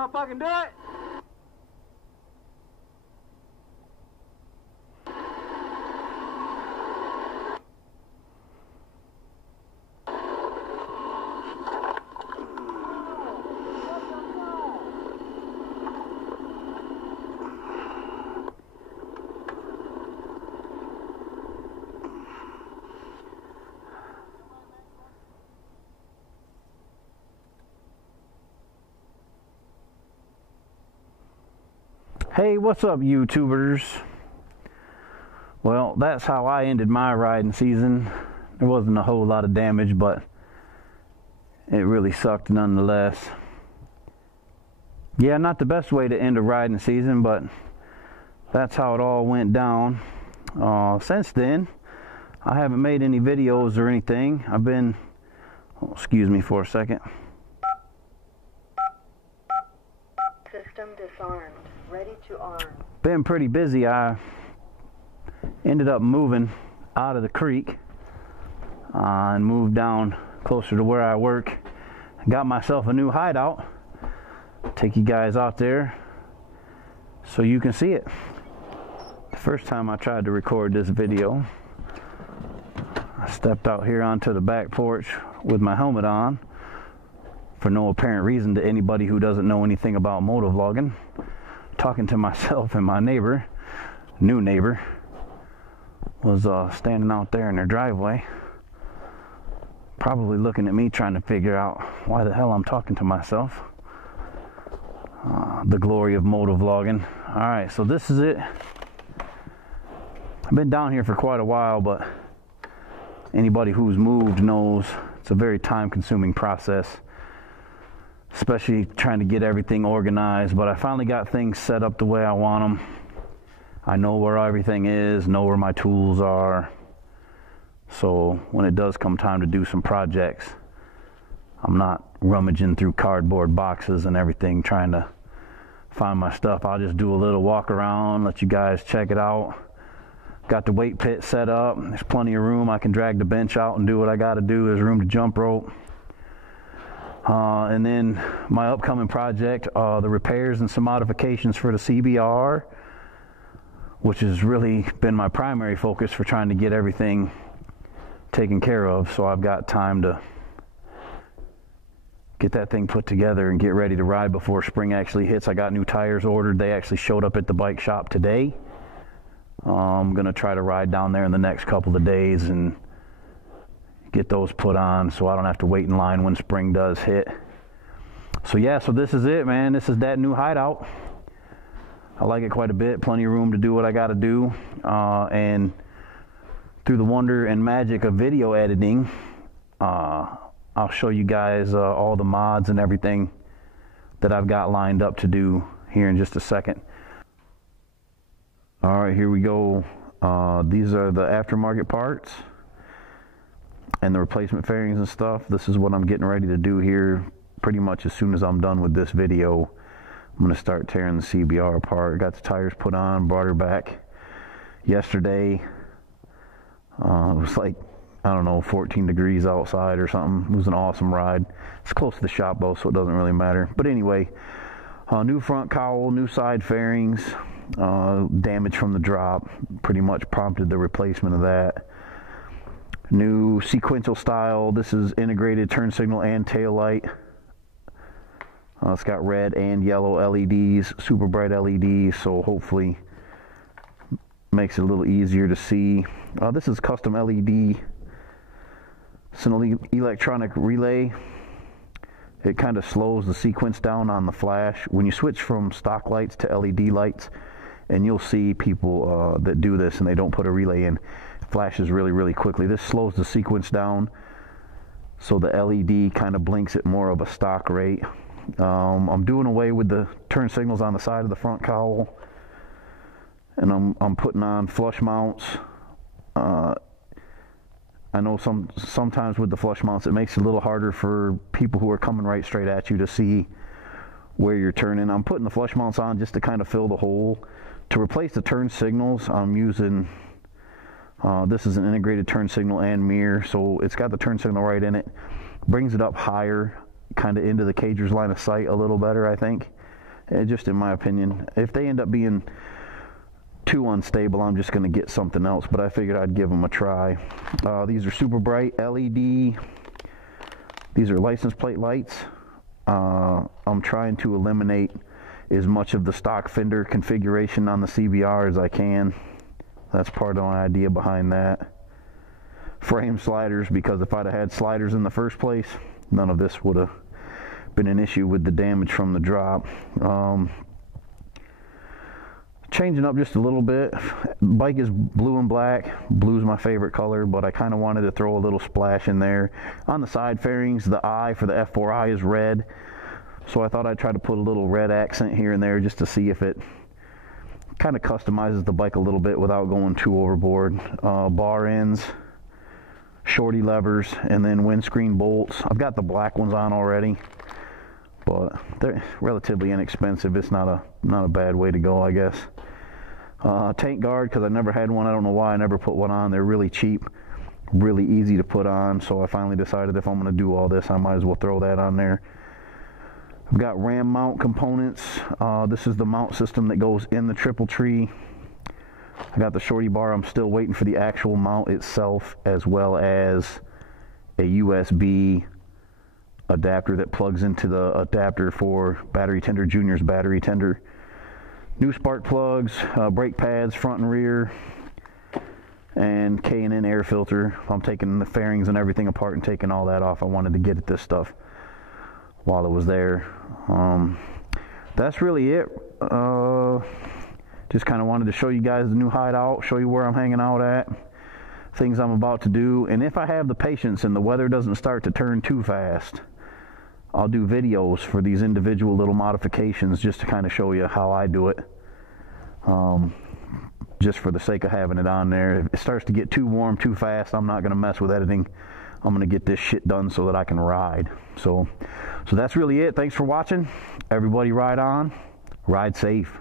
Y'all fucking do it! Hey, what's up, YouTubers? Well, that's how I ended my riding season. There wasn't a whole lot of damage, but it really sucked nonetheless. Yeah, not the best way to end a riding season, but that's how it all went down. Since then, I haven't made any videos or anything. I've been, excuse me for a second. System disarmed. Ready to arm. Been pretty busy. I ended up moving out of the creek and moved down closer to where I work. Got myself a new hideout. Take you guys out there so you can see it. The first time I tried to record this video, I stepped out here onto the back porch with my helmet on for no apparent reason to anybody who doesn't know anything about motovlogging. Talking to myself, and my neighbor, new neighbor, was standing out there in their driveway, probably looking at me trying to figure out why the hell I'm talking to myself. The glory of motovlogging. Alright, so this is it. I've been down here for quite a while, but anybody who's moved knows it's a very time-consuming process, especially trying to get everything organized. But I finally got things set up the way I want them. I know where everything is, know where my tools are, so when it does come time to do some projects, I'm not rummaging through cardboard boxes and everything trying to find my stuff. I'll just do a little walk around, let you guys check it out. Got the weight pit set up. There's plenty of room. I can drag the bench out and do what I got to do. There's room to jump rope. And then my upcoming project, the repairs and some modifications for the CBR, which has really been my primary focus for trying to get everything taken care of. So I've got time to get that thing put together and get ready to ride before spring actually hits. I got new tires ordered. They actually showed up at the bike shop today. I'm going to try to ride down there in the next couple of days and get those put on so I don't have to wait in line when spring does hit. So yeah, so this is it, man. This is that new hideout. I like it quite a bit. Plenty of room to do what I got to do. And through the wonder and magic of video editing, I'll show you guys all the mods and everything that I've got lined up to do here in just a second. All right, here we go. These are the aftermarket parts and the replacement fairings and stuff. This is what I'm getting ready to do here pretty much as soon as I'm done with this video. I'm going to start tearing the CBR apart. Got the tires put on, brought her back yesterday. It was like, I don't know, 14 degrees outside or something. It was an awesome ride. It's close to the shop though, so it doesn't really matter. But anyway, new front cowl, new side fairings, damage from the drop pretty much prompted the replacement of that. New sequential style. This is integrated turn signal and tail light. It's got red and yellow LEDs, super bright LEDs, so hopefully makes it a little easier to see. This is custom LED. It's an electronic relay. It kind of slows the sequence down on the flash. When you switch from stock lights to LED lights, and you'll see people that do this and they don't put a relay in, flashes really, really quickly. This slows the sequence down, so the LED kind of blinks at more of a stock rate. I'm doing away with the turn signals on the side of the front cowl, and I'm putting on flush mounts. I know sometimes with the flush mounts it makes it a little harder for people who are coming right straight at you to see where you're turning. I'm putting the flush mounts on just to kind of fill the hole. To replace the turn signals, I'm using this is an integrated turn signal and mirror, so it's got the turn signal right in it. Brings it up higher, kind of into the cager's line of sight a little better, I think. just in my opinion. If they end up being too unstable, I'm just going to get something else, but I figured I'd give them a try. These are super bright LED. These are license plate lights. I'm trying to eliminate as much of the stock fender configuration on the CBR as I can. That's part of my idea behind that. Frame sliders, because if I'd have had sliders in the first place, none of this would have been an issue with the damage from the drop. Changing up just a little bit. Bike is blue and black. Blue's my favorite color, but I kind of wanted to throw a little splash in there. On the side fairings, the eye for the F4i is red, so I thought I'd try to put a little red accent here and there just to see if it kind of customizes the bike a little bit without going too overboard. Bar ends, shorty levers, and then windscreen bolts. I've got the black ones on already, but they're relatively inexpensive. It's not a bad way to go, I guess. Tank guard, because I never had one. I don't know why I never put one on. They're really cheap, really easy to put on, so I finally decided if I'm going to do all this, I might as well throw that on there. I've got ram mount components. This is the mount system that goes in the triple tree. I got the shorty bar. I'm still waiting for the actual mount itself, as well as a USB adapter that plugs into the adapter for Battery Tender Junior's battery tender. New spark plugs, brake pads front and rear, and K&N air filter. I'm taking the fairings and everything apart and taking all that off. I wanted to get at this stuff while it was there. That's really it. Just kind of wanted to show you guys the new hideout, show you where I'm hanging out at, things I'm about to do, and if I have the patience and the weather doesn't start to turn too fast, I'll do videos for these individual little modifications just to kind of show you how I do it, just for the sake of having it on there. If it starts to get too warm too fast, I'm not going to mess with editing. I'm going to get this shit done so that I can ride. So that's really it. Thanks for watching. Everybody ride on, ride safe.